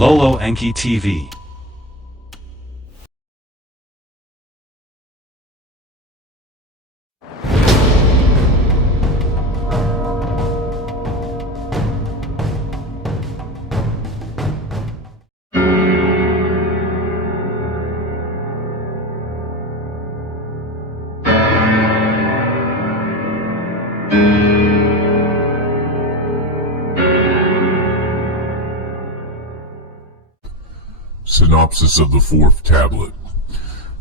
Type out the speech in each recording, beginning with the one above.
LOST ENKI TV. Synopsis of the fourth tablet.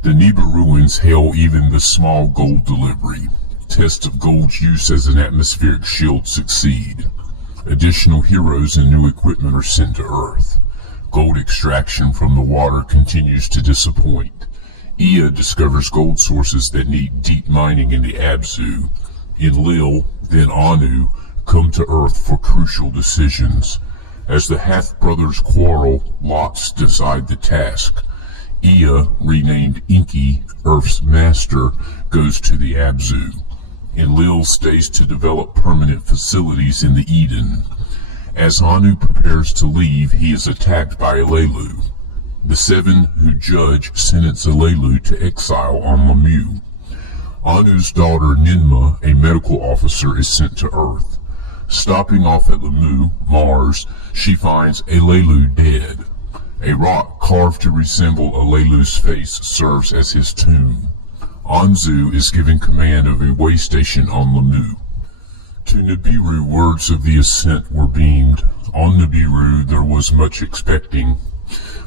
The Neba ruins hail even the small gold delivery. Tests of gold's use as an atmospheric shield succeed. Additional heroes and new equipment are sent to Earth. Gold extraction from the water continues to disappoint. Ea discovers gold sources that need deep mining in the Abzu. Enlil, then Anu, come to Earth for crucial decisions. As the half-brothers quarrel, lots decide the task. Ea, renamed Enki, Earth's master, goes to the Abzu. Enlil stays to develop permanent facilities in the Eden. As Anu prepares to leave, he is attacked by Alelu. The seven who judge sentence Alelu to exile on Lemieux. Anu's daughter Ninma, a medical officer, is sent to Earth. Stopping off at Lemieux, Mars, she finds Alelu dead. A rock carved to resemble Alelu's face serves as his tomb. Anzu is given command of a way station on Lemieux. To Nibiru, words of the ascent were beamed. On Nibiru there was much expecting.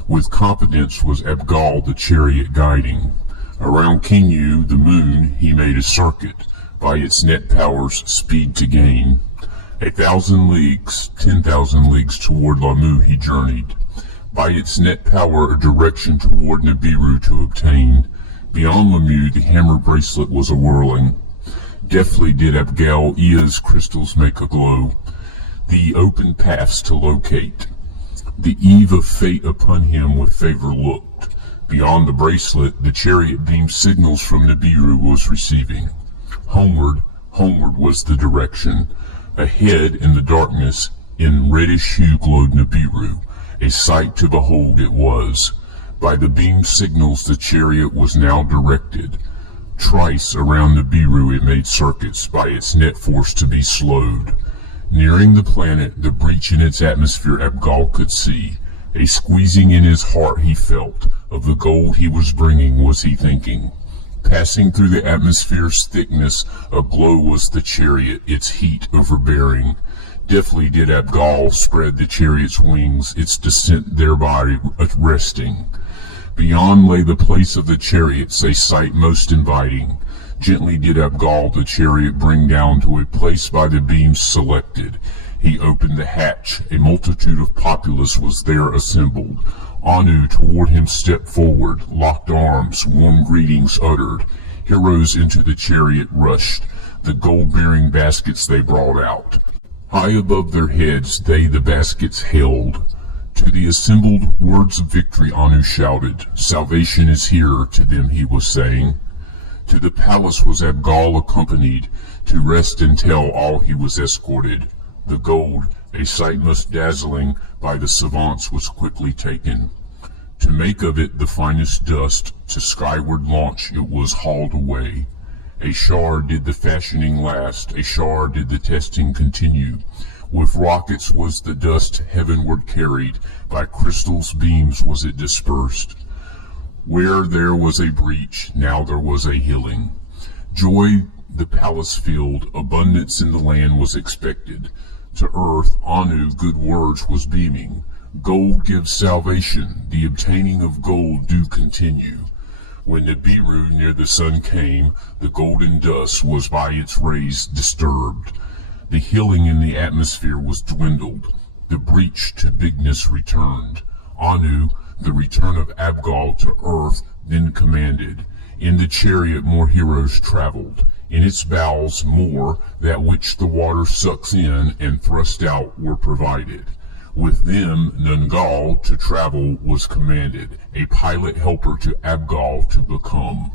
With confidence was Abgal the chariot guiding. Around Kinyu, the moon, he made a circuit, by its net powers speed to gain. 1,000 leagues, 10,000 leagues toward Lemieux he journeyed. By its net power a direction toward Nibiru to obtain. Beyond Lemieux the hammer bracelet was a-whirling. Deftly did Abgal Ea's crystals make a glow. The open paths to locate. The eve of fate upon him with favor looked. Beyond the bracelet the chariot beam signals from Nibiru was receiving. Homeward was the direction. Ahead in the darkness, in reddish hue glowed Nibiru. A sight to behold it was. By the beam signals the chariot was now directed. Twice around Nibiru it made circuits, by its net force to be slowed. Nearing the planet, the breach in its atmosphere Abgal could see. A squeezing in his heart he felt. Of the gold he was bringing was he thinking. Passing through the atmosphere's thickness, aglow was the chariot, its heat overbearing. Deftly did Abgal spread the chariot's wings, its descent thereby resting. Beyond lay the place of the chariots, a sight most inviting. Gently did Abgal the chariot bring down to a place by the beams selected. He opened the hatch, a multitude of populace was there assembled. Anu toward him stepped forward, locked arms, warm greetings uttered. Heroes into the chariot rushed. The gold-bearing baskets they brought out. High above their heads they the baskets held. To the assembled words of victory Anu shouted. Salvation is here, to them he was saying. To the palace was Abgal accompanied. To rest and tell all he was escorted. The gold, a sight most dazzling, by the savants was quickly taken. To make of it the finest dust, to skyward launch it was hauled away. A shard did the fashioning last, a shard did the testing continue. With rockets was the dust heavenward carried, by crystal's beams was it dispersed. Where there was a breach, now there was a healing. Joy the palace filled, abundance in the land was expected. To Earth, Anu good words was beaming. Gold gives salvation, the obtaining of gold do continue. When Nibiru near the sun came, the golden dust was by its rays disturbed. The healing in the atmosphere was dwindled. The breach to bigness returned. Anu, the return of Abgal to Earth, then commanded. In the chariot more heroes traveled. In its bowels more, that which the water sucks in and thrust out, were provided. With them Nungal to travel was commanded, a pilot helper to Abgal to become.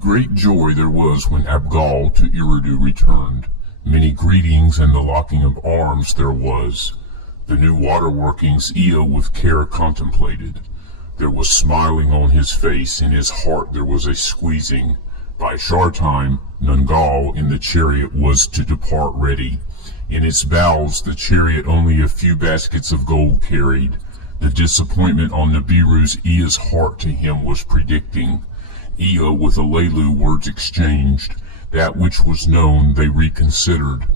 Great joy there was when Abgal to Eridu returned. Many greetings and the locking of arms there was. The new water workings Ea with care contemplated. There was smiling on his face, in his heart there was a squeezing. By Shar time, Nungal in the chariot was to depart ready. In its bows the chariot only a few baskets of gold carried. The disappointment on Nibiru's Ea's heart to him was predicting. Ea with Alelu words exchanged. That which was known they reconsidered.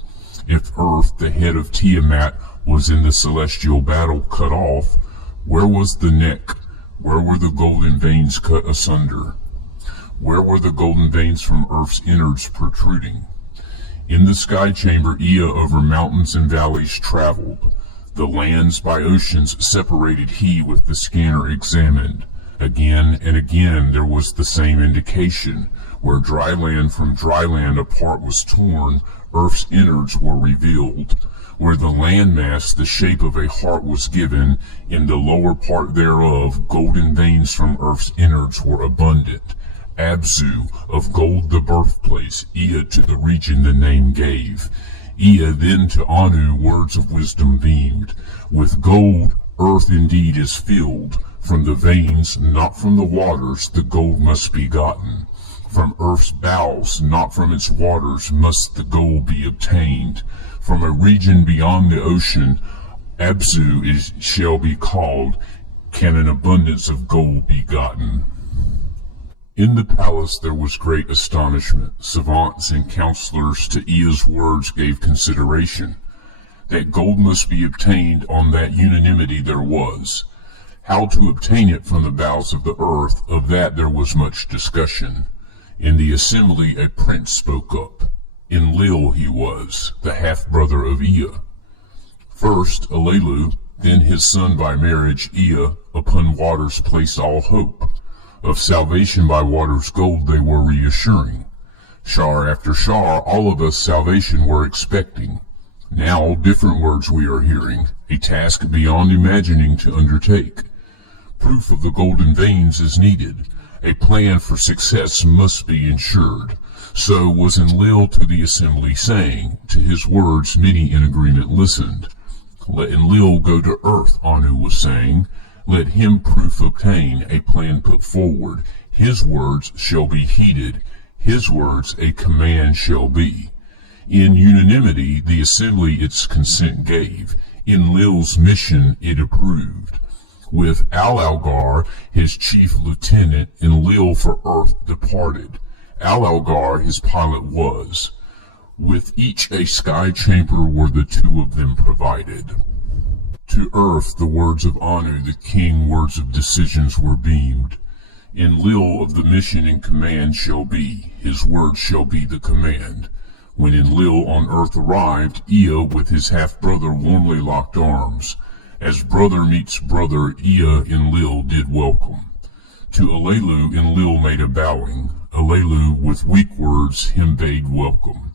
If Earth, the head of Tiamat, was in the celestial battle cut off, where was the neck? Where were the golden veins cut asunder? Where were the golden veins from Earth's innards protruding? In the sky chamber Ea over mountains and valleys traveled. The lands by oceans separated he with the scanner examined. Again and again there was the same indication. Where dry land from dry land apart was torn, Earth's innards were revealed. Where the landmass the shape of a heart was given, in the lower part thereof golden veins from Earth's innards were abundant. Abzu, of gold the birthplace, Ea to the region the name gave. Ea then to Anu words of wisdom beamed. With gold earth indeed is filled. From the veins, not from the waters, the gold must be gotten. From Earth's bowels, not from its waters, must the gold be obtained. From a region beyond the ocean, Abzu shall be called, can an abundance of gold be gotten. In the palace there was great astonishment. Savants and counselors to Ea's words gave consideration. That gold must be obtained, on that unanimity there was. How to obtain it from the bowels of the earth, of that there was much discussion. In the assembly a prince spoke up. Enlil he was, the half-brother of Ea. First Alelu, then his son by marriage Ea, upon waters placed all hope. Of salvation by water's gold they were reassuring. Shar after Shar, all of us salvation were expecting. Now different words we are hearing, a task beyond imagining to undertake. Proof of the golden veins is needed. A plan for success must be ensured. So was Enlil to the assembly saying. To his words many in agreement listened. Let Enlil go to earth, Anu was saying. Let him proof obtain, a plan put forward. His words shall be heeded. His words a command shall be. In unanimity the assembly its consent gave. Enlil's mission it approved. With Al-Algar, his chief lieutenant, Enlil for earth departed. Al-Algar his pilot was. With each a sky chamber were the two of them provided. To earth the words of Anu the king, words of decisions were beamed. Enlil of the mission and command shall be, his word shall be the command. When Enlil on earth arrived, Ea with his half-brother warmly locked arms. As brother meets brother, Ea Enlil did welcome. To Alelu Enlil made a bowing. Alelu with weak words him bade welcome.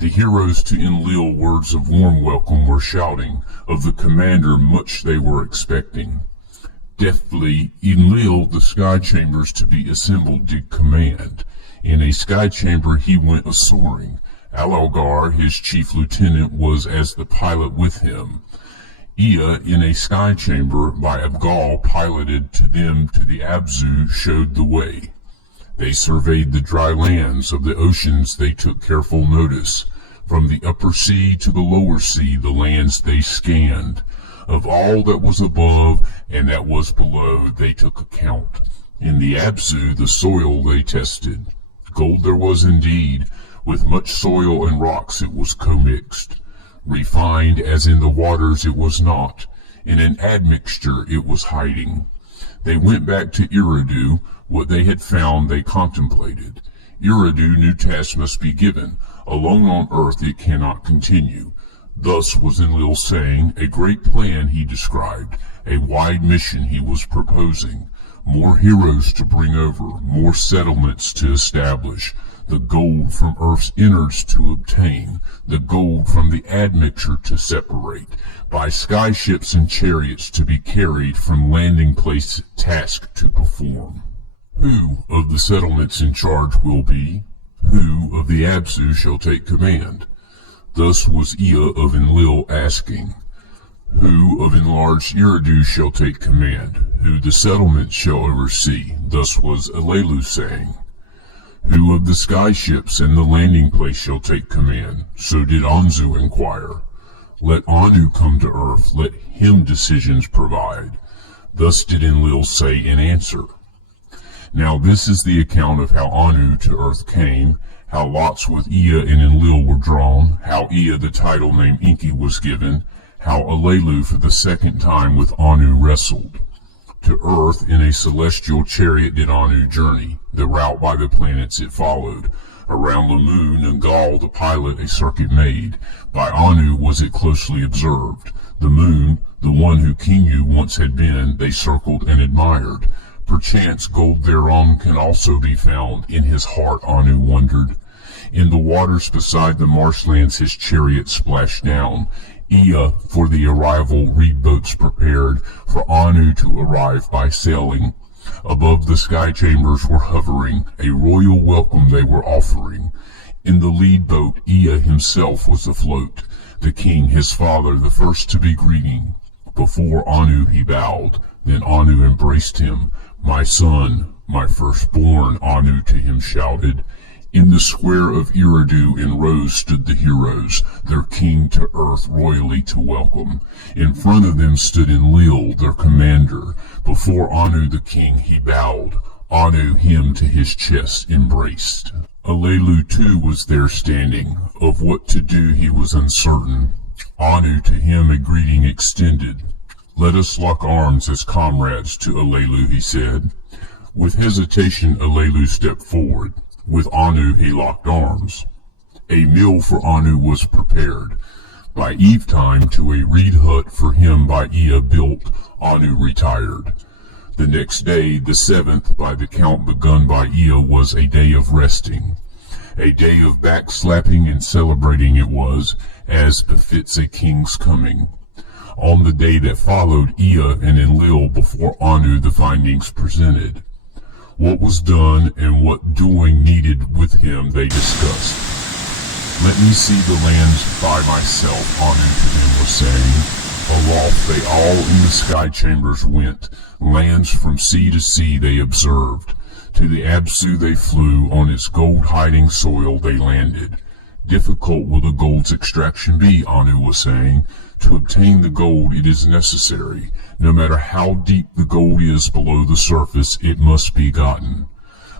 The heroes to Enlil words of warm welcome were shouting. Of the commander much they were expecting. Deftly Enlil the sky chambers to be assembled did command. In a sky chamber he went a-soaring. Al-Algar his chief lieutenant was as the pilot with him. Ea in a sky chamber by Abgal piloted to them to the Abzu showed the way. They surveyed the dry lands of the oceans, they took careful notice. From the upper sea to the lower sea the lands they scanned. Of all that was above and that was below they took account. In the Abzu the soil they tested. Gold there was indeed, with much soil and rocks it was commixed. Refined as in the waters it was not, in an admixture it was hiding. They went back to Eridu, what they had found they contemplated. Eridu new tasks must be given, alone on earth it cannot continue. Thus was Enlil saying, a great plan he described, a wide mission he was proposing. More heroes to bring over, more settlements to establish. The gold from earth's innards to obtain, the gold from the admixture to separate, by skyships and chariots to be carried from landing place task to perform. Who of the settlements in charge will be? Who of the Abzu shall take command? Thus was Ea of Enlil asking. Who of enlarged Eridu shall take command? Who the settlement shall oversee? Thus was Alelu saying. Who of the sky ships and the landing place shall take command? So did Anzu inquire. Let Anu come to earth, let him decisions provide. Thus did Enlil say in answer. Now this is the account of how Anu to earth came, how lots with Ea and Enlil were drawn, how Ea the title named Enki was given, how Alelu for the second time with Anu wrestled. To earth in a celestial chariot did Anu journey, the route by the planets it followed. Around the moon, Nagal the pilot a circuit made. By Anu was it closely observed. The moon, the one who Kingu once had been, they circled and admired. Perchance gold thereon can also be found, in his heart Anu wondered. In the waters beside the marshlands his chariot splashed down. Ea for the arrival reed boats prepared, for Anu to arrive by sailing. Above the sky chambers were hovering, a royal welcome they were offering. In the lead boat Ea himself was afloat, the king his father the first to be greeting. Before Anu he bowed, then Anu embraced him. My son, my firstborn, Anu to him shouted. In the square of Eridu in rows stood the heroes, their king to earth royally to welcome. In front of them stood Enlil, their commander. Before Anu the king he bowed. Anu him to his chest embraced. Alelu too was there standing. Of what to do he was uncertain. Anu to him a greeting extended. Let us lock arms as comrades to Alelu, he said. With hesitation Alelu stepped forward. With Anu he locked arms. A meal for Anu was prepared. By eventime to a reed hut for him by Ea built, Anu retired. The next day, the 7th, by the count begun by Ea, was a day of resting. A day of backslapping and celebrating it was, as befits a king's coming. On the day that followed, Ea and Enlil before Anu the findings presented. What was done and what doing needed with him they discussed. Let me see the lands by myself, Anu to them was saying. Aloft they all in the sky chambers went, lands from sea to sea they observed. To the Absu they flew, on its gold-hiding soil they landed. Difficult will the gold's extraction be, Anu was saying. To obtain the gold it is necessary. No matter how deep the gold is below the surface, it must be gotten.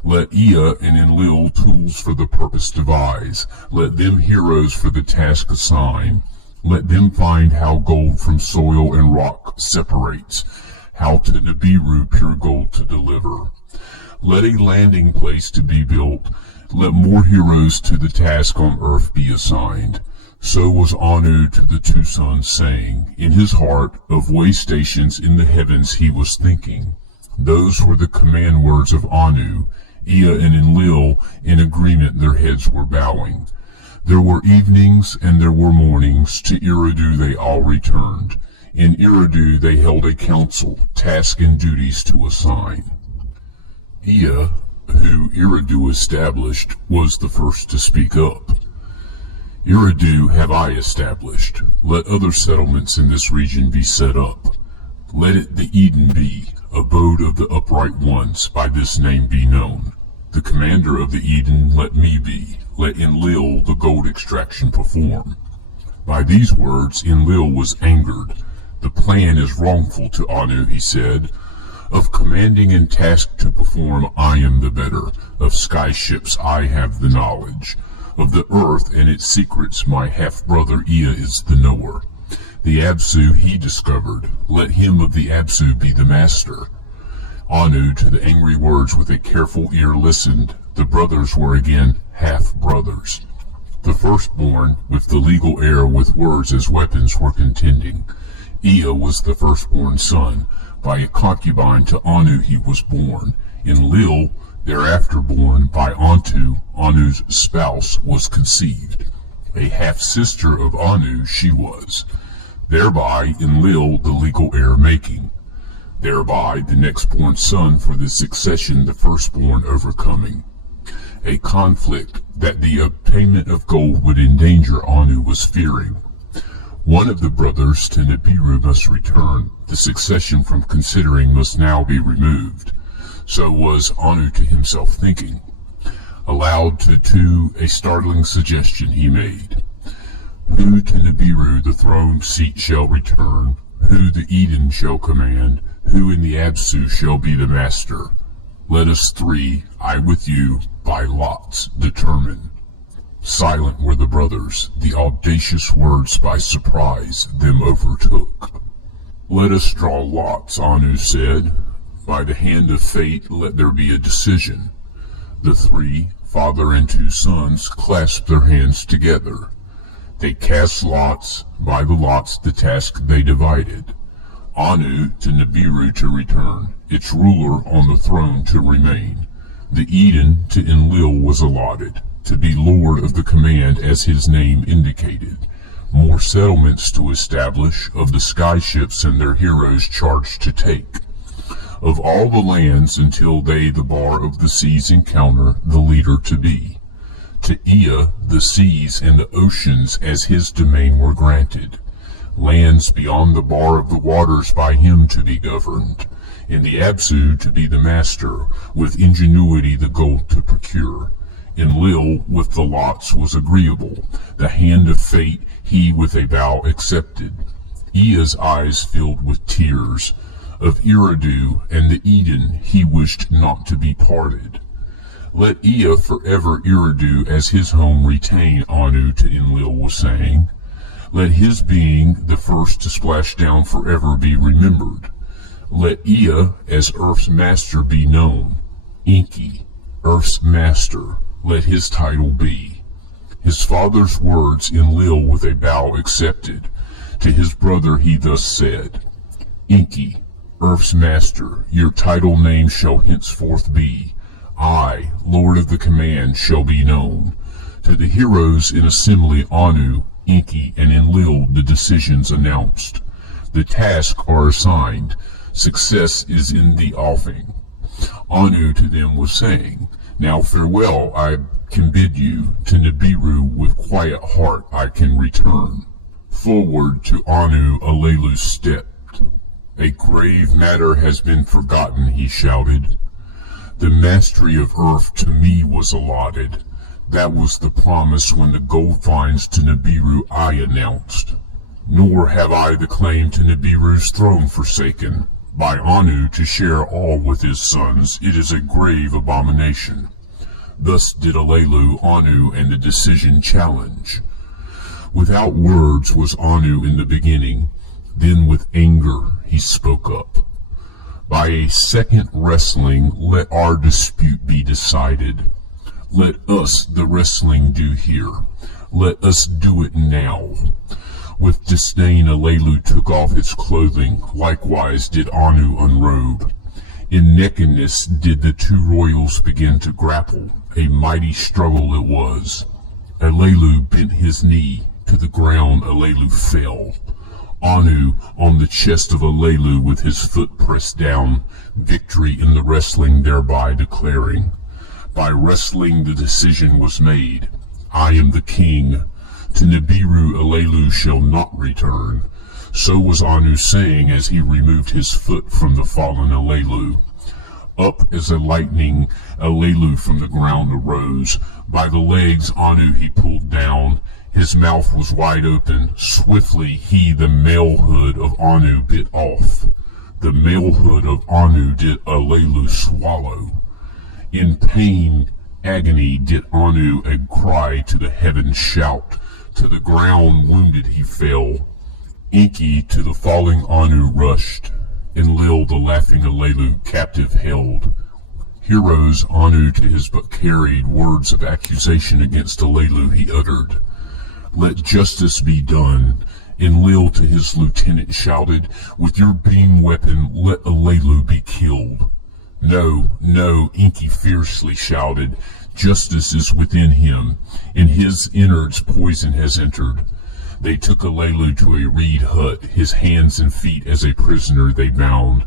Let Ea and Enlil tools for the purpose devise. Let them heroes for the task assign. Let them find how gold from soil and rock separates, how to Nibiru pure gold to deliver. Let a landing place to be built. Let more heroes to the task on earth be assigned. So was Anu to the two sons saying, in his heart of way stations in the heavens he was thinking. Those were the command words of Anu. Ea and Enlil in agreement their heads were bowing. There were evenings and there were mornings, to Eridu they all returned. In Eridu they held a council, tasks and duties to assign. Ea, who Eridu established, was the first to speak up. Eridu have I established. Let other settlements in this region be set up. Let it the Eden be, abode of the upright ones, by this name be known. The commander of the Eden let me be. Let Enlil the gold extraction perform. By these words Enlil was angered. The plan is wrongful to Anu, he said. Of commanding and task to perform I am the better. Of sky ships I have the knowledge. Of the earth and its secrets my half-brother Ea is the knower. The Absu he discovered. Let him of the Absu be the master. Anu to the angry words with a careful ear listened. The brothers were again half-brothers. The firstborn, with the legal heir with words as weapons, were contending. Ea was the firstborn son. By a concubine to Anu he was born. Enlil, thereafter born by Antu, Anu's spouse, was conceived. A half-sister of Anu she was. Thereby Enlil the legal heir making. Thereby the next-born son for the succession the firstborn overcoming. A conflict that the obtainment of gold would endanger Anu was fearing. One of the brothers to Nibiru must return. The succession from considering must now be removed. So was Anu to himself thinking. Aloud to a startling suggestion he made. Who to Nibiru the throne seat shall return, who the Eden shall command, who in the Absu shall be the master. Let us three, I with you, by lots determine. Silent were the brothers, the audacious words by surprise them overtook. Let us draw lots, Anu said. By the hand of fate let there be a decision. The three, father and two sons, clasped their hands together. They cast lots, by the lots the task they divided. Anu to Nibiru to return, its ruler on the throne to remain. The Eden to Enlil was allotted, to be lord of the command as his name indicated. More settlements to establish, of the skyships and their heroes charged to take. Of all the lands until they the bar of the seas encounter, the leader to be. To Ea, the seas and the oceans as his domain were granted. Lands beyond the bar of the waters by him to be governed. In the Absu to be the master, with ingenuity the gold to procure. Enlil with the lots was agreeable, the hand of fate he with a bow accepted. Ea's eyes filled with tears. Of Eridu and the Eden he wished not to be parted. Let Ea forever Eridu as his home retain, Anu to Enlil was saying. Let his being the first to splash down forever be remembered. Let Ea as Earth's master be known. Enki, Earth's master, let his title be. His father's words Enlil with a bow accepted. To his brother he thus said, Enki, Earth's master, your title name shall henceforth be. I, Lord of the command, shall be known. To the heroes in assembly Anu, Enki, and Enlil the decisions announced. The tasks are assigned. Success is in the offing. Anu to them was saying, Now farewell I can bid you, to Nibiru with quiet heart I can return. Forward to Anu Alelu stepped. A grave matter has been forgotten, he shouted. The mastery of earth to me was allotted. That was the promise when the gold finds to Nibiru I announced. Nor have I the claim to Nibiru's throne forsaken. By Anu to share all with his sons, it is a grave abomination. Thus did Alelu, Anu, and the decision challenge. Without words was Anu in the beginning, then with anger he spoke up. By a second wrestling, let our dispute be decided. Let us the wrestling do here. Let us do it now. With disdain Alelu took off his clothing, likewise did Anu unrobe. In nakedness did the two royals begin to grapple. A mighty struggle it was. Alelu bent his knee, to the ground Alelu fell. Anu on the chest of Alelu with his foot pressed down, victory in the wrestling thereby declaring. By wrestling the decision was made. I am the king. To Nibiru Alelu shall not return. So was Anu saying as he removed his foot from the fallen Alelu. Up as a lightning, Alelu from the ground arose. By the legs Anu he pulled down. His mouth was wide open. Swiftly he the male hood of Anu bit off. The male hood of Anu did Alelu swallow. In pain, agony did Anu a cry to the heavens shout. To the ground wounded he fell. Enki to the falling Anu rushed. Enlil the laughing Alelu captive held. Heroes Anu to his but carried words of accusation against Alelu he uttered. Let justice be done. Enlil to his lieutenant shouted, With your beam weapon let Alelu be killed. No, no, Enki fiercely shouted. Justice is within him. In his innards poison has entered. They took Alelu to a reed hut, his hands and feet as a prisoner they bound.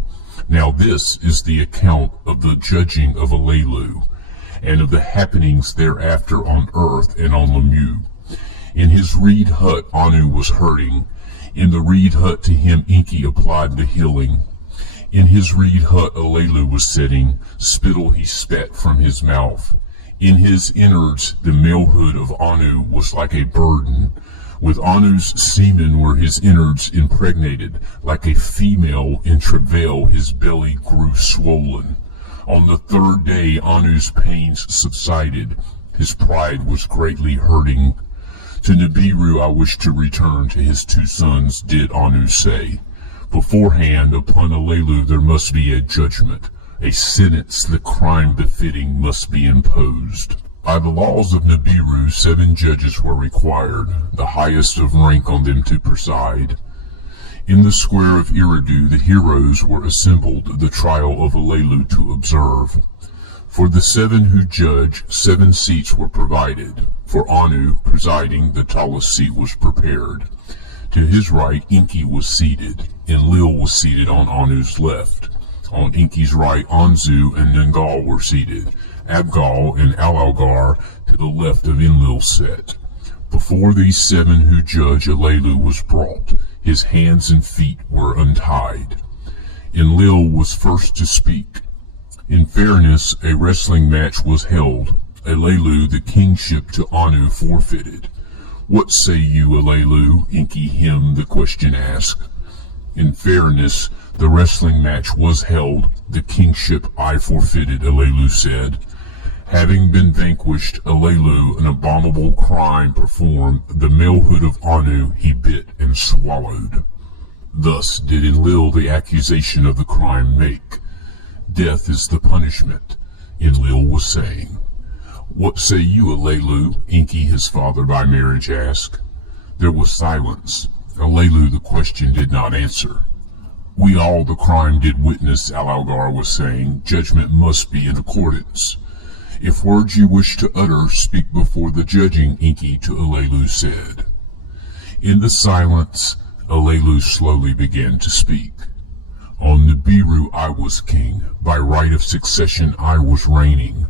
Now this is the account of the judging of Alelu, and of the happenings thereafter on earth and on Lemu. In his reed hut Anu was hurting. In the reed hut to him Enki applied the healing. In his reed hut Alelu was sitting, spittle he spat from his mouth. In his innards the malehood of Anu was like a burden. With Anu's semen were his innards impregnated, like a female in travail his belly grew swollen. On the third day Anu's pains subsided, his pride was greatly hurting. To Nibiru I wish to return to his 2 sons, did Anu say. Beforehand upon Alelu there must be a judgment, a sentence the crime befitting must be imposed. By the laws of Nibiru 7 judges were required, the highest of rank on them to preside. In the square of Eridu the heroes were assembled the trial of Alelu to observe. For the 7 who judge, 7 seats were provided. For Anu, presiding, the tallest seat was prepared. To his right Enki was seated. Enlil was seated on Anu's left. On Enki's right Anzu and Ningal were seated. Abgal and Alalgar to the left of Enlil sat. Before these 7 who judge Alelu was brought. His hands and feet were untied. Enlil was first to speak. In fairness, a wrestling match was held. Alelu the kingship to Anu forfeited. What say you, Alelu? Enki him the question asked. In fairness, the wrestling match was held. The kingship I forfeited, Alelu said. Having been vanquished, Alelu an abominable crime performed. The malehood of Anu he bit and swallowed. Thus did Enlil the accusation of the crime make. Death is the punishment, Enlil was saying. What say you, Alelu? Enki his father by marriage asked. There was silence. Alelu the question did not answer. We all the crime did witness, Alalgar was saying. Judgment must be in accordance. If words you wish to utter, speak before the judging, Enki to Alelu said. In the silence, Alelu slowly began to speak. On Nibiru I was king. By right of succession I was reigning.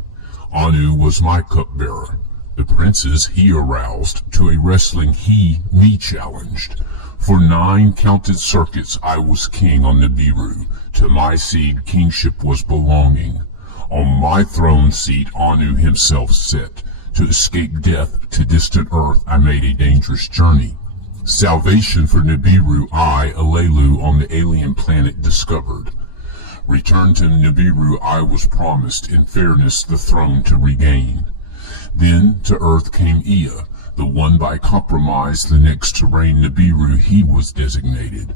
Anu was my cupbearer. The princes he aroused. To a wrestling he me challenged. For 9 counted circuits I was king on Nibiru. To my seed kingship was belonging. On my throne seat Anu himself sat. To escape death to distant earth I made a dangerous journey. Salvation for Nibiru I, Alelu, on the alien planet discovered. Return to Nibiru I was promised, in fairness the throne to regain. Then to earth came Ea, the one by compromise, the next to reign Nibiru he was designated.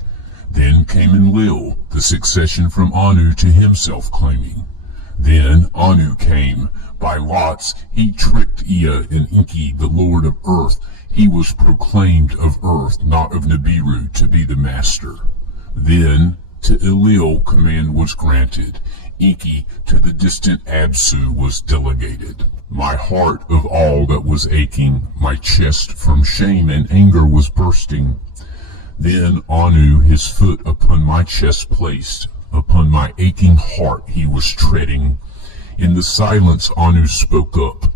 Then came Enlil, the succession from Anu to himself claiming. Then Anu came. By lots he tricked Ea and Enki, the lord of earth. He was proclaimed of earth, not of Nibiru, to be the master. Then to Enlil command was granted. Enki to the distant Absu was delegated. My heart of all that was aching, my chest from shame and anger was bursting. Then Anu his foot upon my chest placed, upon my aching heart he was treading. In the silence Anu spoke up.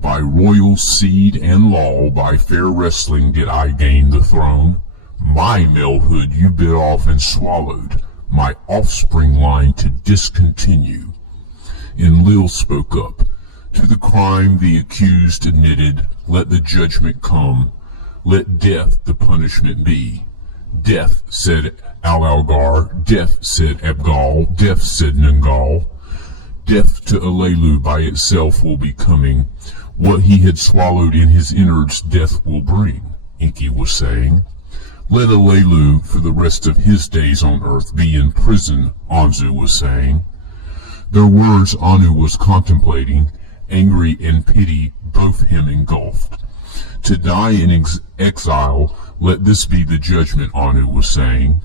By royal seed and law, by fair wrestling did I gain the throne. My malehood you bit off and swallowed, my offspring line to discontinue. Enlil spoke up. To the crime the accused admitted, let the judgment come. Let death the punishment be. Death, said Alalgar. Death, said Abgal. Death, said Ningal. Death to Alelu by itself will be coming. What he had swallowed in his innards death will bring, Enki was saying. Let Alelu for the rest of his days on earth be in prison, Anzu was saying. Their words Anu was contemplating, angry and pity both him engulfed. To die in exile, let this be the judgment, Anu was saying.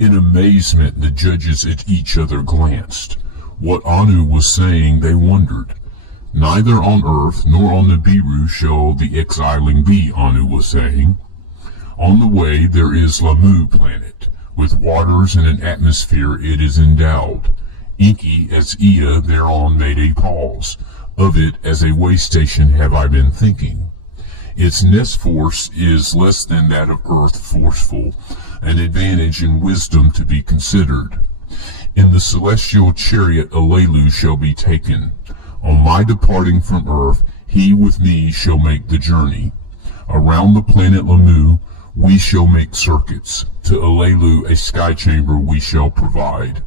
In amazement the judges at each other glanced. What Anu was saying they wondered. Neither on earth nor on Nibiru shall the exiling be, Anu was saying. On the way there is Lamu planet. With waters and an atmosphere it is endowed. Enki as Ea thereon made a pause. Of it as a way station have I been thinking. Its nest force is less than that of Earth forceful, an advantage in wisdom to be considered. In the celestial chariot Alelu shall be taken. On my departing from Earth, he with me shall make the journey. Around the planet Lamu we shall make circuits. To Alelu a sky chamber we shall provide.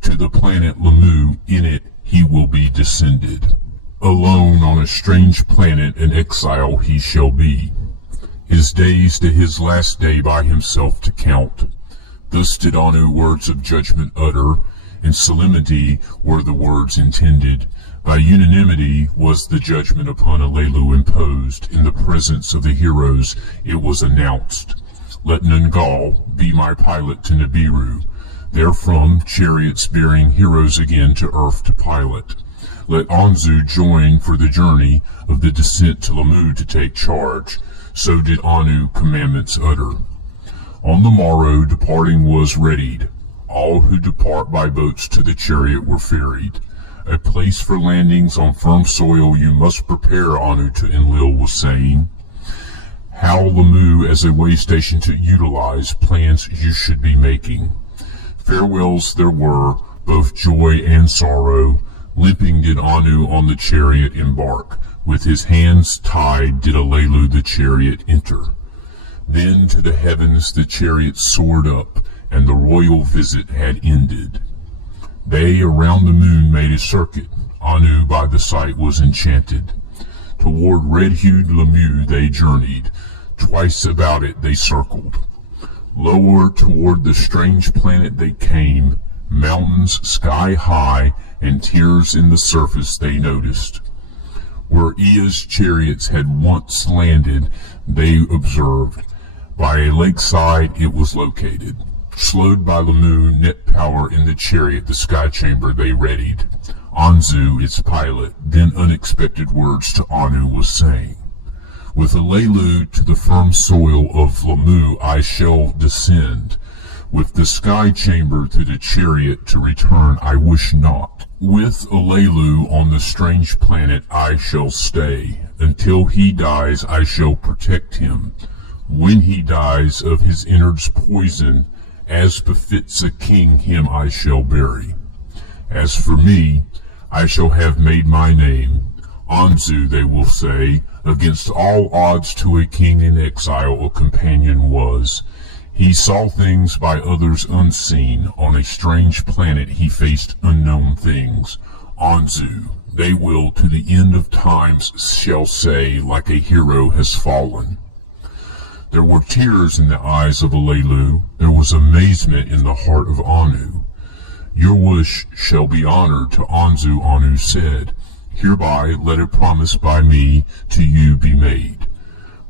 To the planet Lamu, in it he will be descended. Alone on a strange planet in exile he shall be. His days to his last day by himself to count. Thus did Anu words of judgment utter. In solemnity were the words intended. By unanimity was the judgment upon Alelu imposed. In the presence of the heroes it was announced. Let Nungal be my pilot to Nibiru. Therefrom chariots bearing heroes again to earth to pilot. Let Anzu join for the journey of the descent to Lamu to take charge. So did Anu commandments utter. On the morrow departing was readied. All who depart by boats to the chariot were ferried. A place for landings on firm soil you must prepare, Anu to Enlil was saying. How Lamu as a way station to utilize plans you should be making. Farewells there were, both joy and sorrow. Limping did Anu on the chariot embark. With his hands tied did Alelu the chariot enter. Then to the heavens the chariot soared up, and the royal visit had ended. They around the moon made a circuit. Anu by the sight was enchanted. Toward red-hued Lamu they journeyed. Twice about it they circled. Lower toward the strange planet they came. Mountains sky high and tears in the surface they noticed. Where Ea's chariots had once landed, they observed. By a lakeside it was located. Slowed by Lamu, net power in the chariot, the sky chamber they readied. Anzu, its pilot, then unexpected words to Anu was saying. With Alelu to the firm soil of Lamu I shall descend. With the sky chamber to the chariot to return I wish not. With Alelu on the strange planet I shall stay. Until he dies I shall protect him. When he dies of his innards poison, as befits a king him I shall bury. As for me, I shall have made my name. Anzu, they will say, against all odds to a king in exile a companion was. He saw things by others unseen. On a strange planet he faced unknown things. Anzu, they will to the end of times shall say, like a hero has fallen. There were tears in the eyes of Alelu. There was amazement in the heart of Anu. Your wish shall be honored to Anzu, Anu said. Hereby let a promise by me to you be made.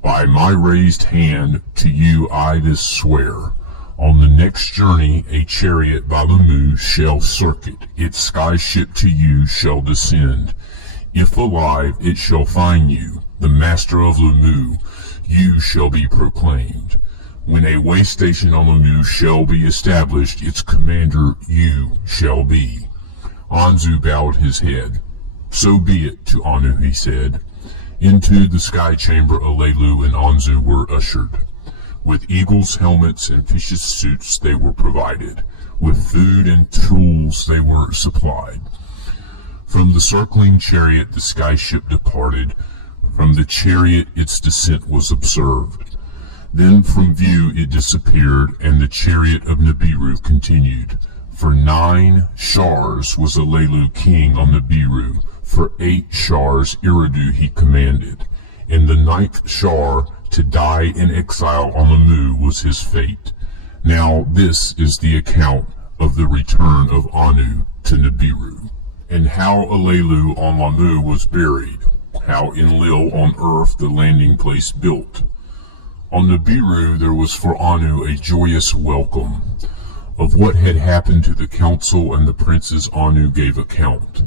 By my raised hand to you I this swear. On the next journey a chariot by Lamu shall circuit. Its sky ship to you shall descend. If alive it shall find you, the master of Lamu. You shall be proclaimed. When a way station on Lamu shall be established, its commander you shall be. Anzu bowed his head. So be it to Anu, he said. Into the sky chamber Alelu and Anzu were ushered. With eagles' helmets and fishes' suits they were provided. With food and tools they were supplied. From the circling chariot the sky ship departed. From the chariot its descent was observed. Then from view it disappeared, and the chariot of Nibiru continued. For 9 shars was Alelu king on Nibiru. For 8 shars Eridu he commanded. In the 9th shar, to die in exile on Lamu was his fate. Now this is the account of the return of Anu to Nibiru, and how Alelu on Lamu was buried. How Enlil on earth the landing place built. On Nibiru there was for Anu a joyous welcome. Of what had happened to the council and the princes Anu gave account.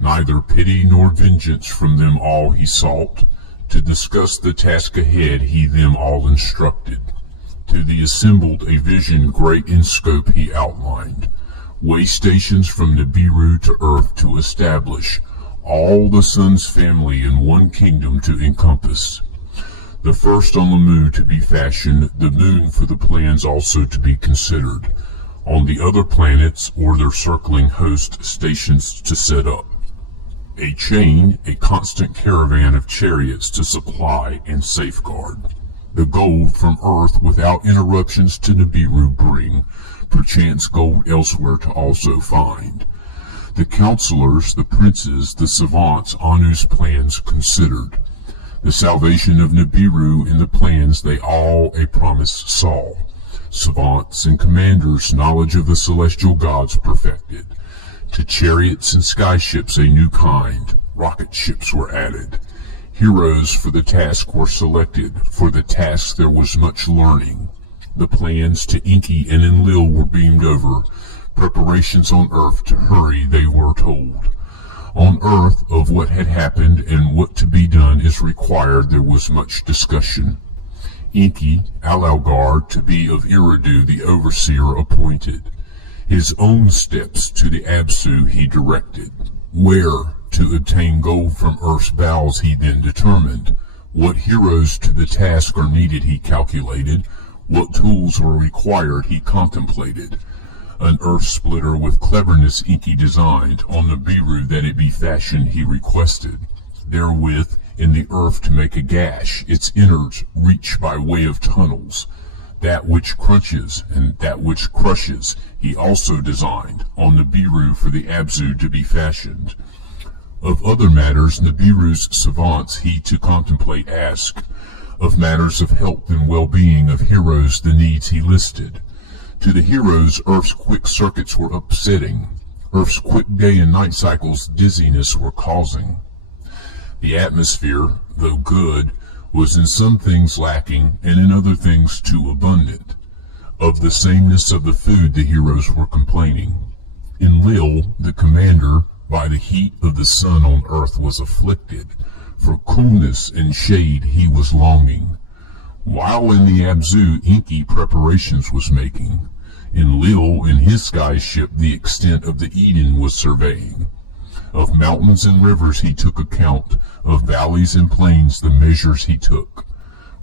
Neither pity nor vengeance from them all he sought. To discuss the task ahead he them all instructed. To the assembled a vision great in scope he outlined. Way stations from Nibiru to earth to establish. All the sun's family in one kingdom to encompass. The first on the moon to be fashioned, the moon for the plans also to be considered. On the other planets or their circling host stations to set up. A chain, a constant caravan of chariots to supply and safeguard. The gold from Earth without interruptions to Nibiru bring, perchance gold elsewhere to also find. The counselors, the princes, the savants, Anu's plans considered. The salvation of Nibiru in the plans they all a promise saw. Savants and commanders knowledge of the celestial gods perfected. To chariots and skyships a new kind, rocket ships were added. Heroes for the task were selected, for the task there was much learning. The plans to Enki and Enlil were beamed over. Preparations on Earth to hurry they were told. On Earth of what had happened and what to be done is required there was much discussion. Enki, Alaugard, to be of Eridu the overseer appointed. His own steps to the Absu he directed. Where to obtain gold from Earth's bowels he then determined. What heroes to the task are needed he calculated. What tools were required he contemplated. An earth splitter with cleverness Enki designed. On Nibiru that it be fashioned he requested. Therewith in the earth to make a gash, its innards reach by way of tunnels. That which crunches and that which crushes he also designed. On Nibiru for the Abzu to be fashioned. Of other matters Nibiru's savants he to contemplate asked. Of matters of health and well-being of heroes the needs he listed. To the heroes Earth's quick circuits were upsetting. Earth's quick day and night cycles dizziness were causing. The atmosphere, though good, was in some things lacking and in other things too abundant. Of the sameness of the food the heroes were complaining. Enlil, the commander, by the heat of the sun on Earth was afflicted. For coolness and shade he was longing. While in the Abzu Enki preparations was making. Enlil in his sky ship the extent of the Eden was surveying. Of mountains and rivers he took account, of valleys and plains the measures he took.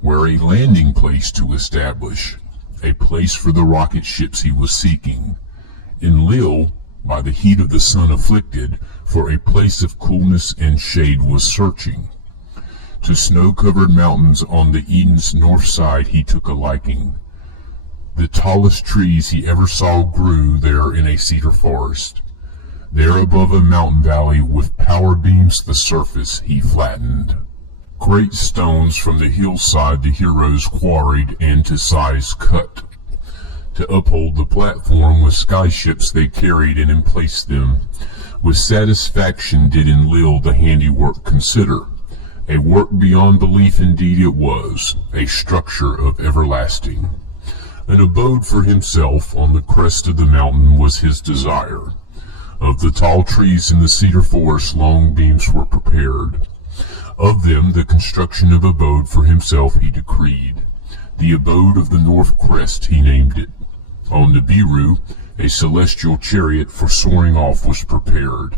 Where a landing place to establish, a place for the rocket ships he was seeking. Enlil, by the heat of the sun afflicted, for a place of coolness and shade was searching. To snow-covered mountains on the Eden's north side he took a liking. The tallest trees he ever saw grew there in a cedar forest. There above a mountain valley with power beams the surface he flattened. Great stones from the hillside the heroes quarried and to size cut. To uphold the platform with skyships they carried and emplaced them. With satisfaction did Enlil the handiwork consider. A work beyond belief indeed it was, a structure of everlasting. An abode for himself on the crest of the mountain was his desire. Of the tall trees in the cedar forest long beams were prepared. Of them the construction of abode for himself he decreed. The abode of the north crest he named it. On Nibiru a celestial chariot for soaring off was prepared.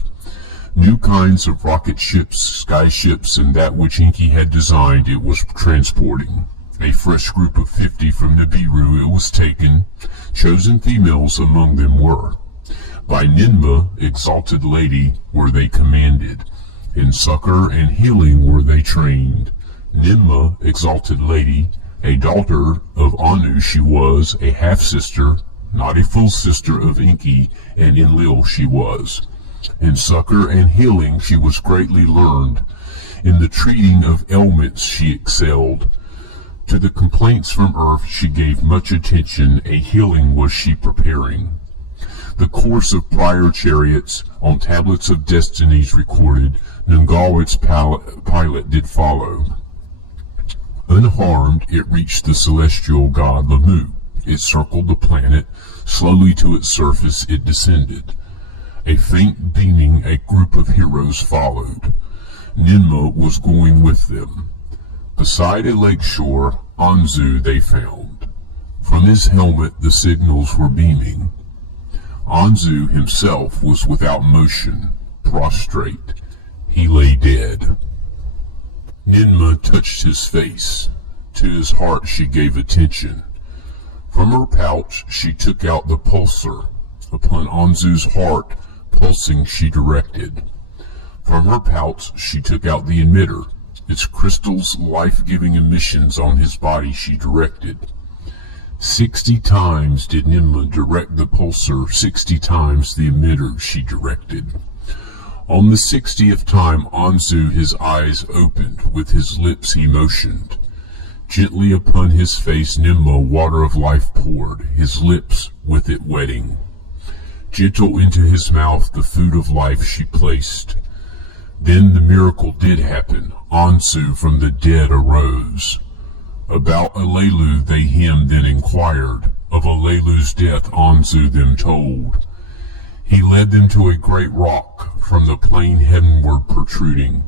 New kinds of rocket ships, sky ships, and that which Enki had designed it was transporting. A fresh group of 50 from Nibiru it was taken, chosen females among them were. By Ninmah, exalted lady, were they commanded. In succor and healing were they trained. Ninmah, exalted lady, a daughter of Anu she was, a half-sister, not a full sister of Enki, and Enlil she was. In succor and healing she was greatly learned. In the treating of ailments she excelled. To the complaints from earth she gave much attention, a healing was she preparing. The course of prior chariots, on tablets of destinies recorded, Nungal its pilot did follow. Unharmed, it reached the celestial god Lamu. It circled the planet, slowly to its surface it descended. A faint beaming, a group of heroes followed. Ninmah was going with them. Beside a lake shore, Anzu they found. From his helmet the signals were beaming. Anzu himself was without motion, prostrate. He lay dead. Ninmah touched his face. To his heart she gave attention. From her pouch she took out the pulsar. Upon Anzu's heart, pulsing she directed. From her pouch she took out the emitter. Its crystal's life-giving emissions on his body she directed. 60 times did Nimba direct the pulsar, 60 times the emitter she directed. On the 60th time Anzu his eyes opened, with his lips he motioned. Gently upon his face Nimba water of life poured, his lips with it wetting. Gentle into his mouth the food of life she placed. Then the miracle did happen, Anzu from the dead arose. About Alelu they him then inquired, of Alelu's death Anzu them told. He led them to a great rock, from the plain heavenward protruding.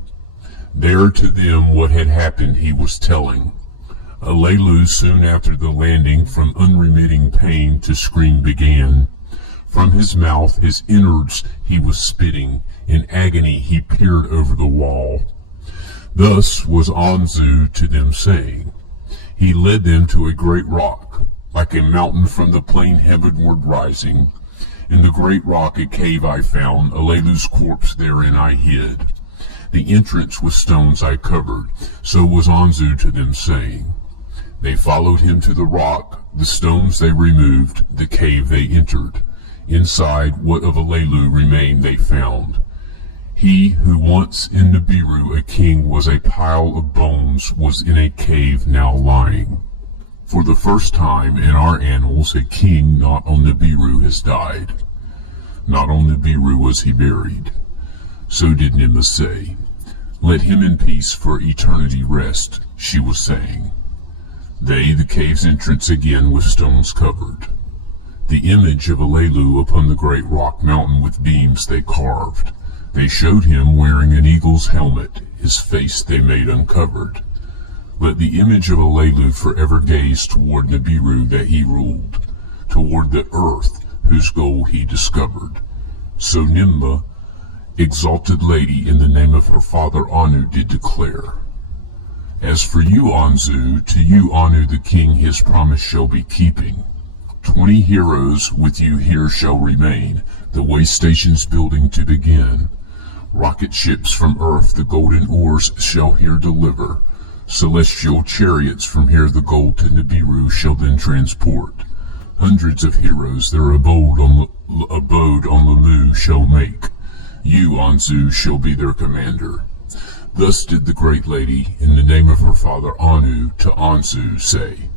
There to them what had happened he was telling. Alelu soon after the landing from unremitting pain to scream began. From his mouth his innards he was spitting, in agony he peered over the wall. Thus was Anzu to them saying. He led them to a great rock, like a mountain from the plain heavenward rising. In the great rock a cave I found, Alelu's corpse therein I hid. The entrance with stones I covered, so was Anzu to them saying. They followed him to the rock, the stones they removed, the cave they entered. Inside what of Alelu remained they found. He who once in Nibiru a king was a pile of bones was in a cave now lying. For the first time in our annals a king not on Nibiru has died. Not on Nibiru was he buried. So did Nimba say. Let him in peace for eternity rest, she was saying. They the cave's entrance again with stones covered. The image of Alelu upon the great rock mountain with beams they carved. They showed him wearing an eagle's helmet, his face they made uncovered. Let the image of Alelu forever gaze toward Nibiru that he ruled, toward the earth whose goal he discovered. So Nimba, exalted lady in the name of her father Anu did declare. As for you, Anzu, to you Anu the king his promise shall be keeping. 20 heroes with you here shall remain, the way stations building to begin. Rocket ships from earth the golden ores shall here deliver. Celestial chariots from here the gold to Nibiru shall then transport. Hundreds of heroes their abode on Lamu shall make. You, Anzu, shall be their commander. Thus did the great lady, in the name of her father Anu, to Anzu say.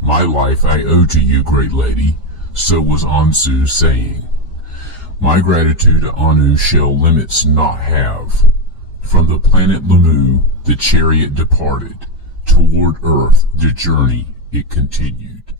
My life I owe to you, great lady, so was Anzu saying. My gratitude to Anu shall limits not have. From the planet Lamu the chariot departed. Toward earth the journey it continued.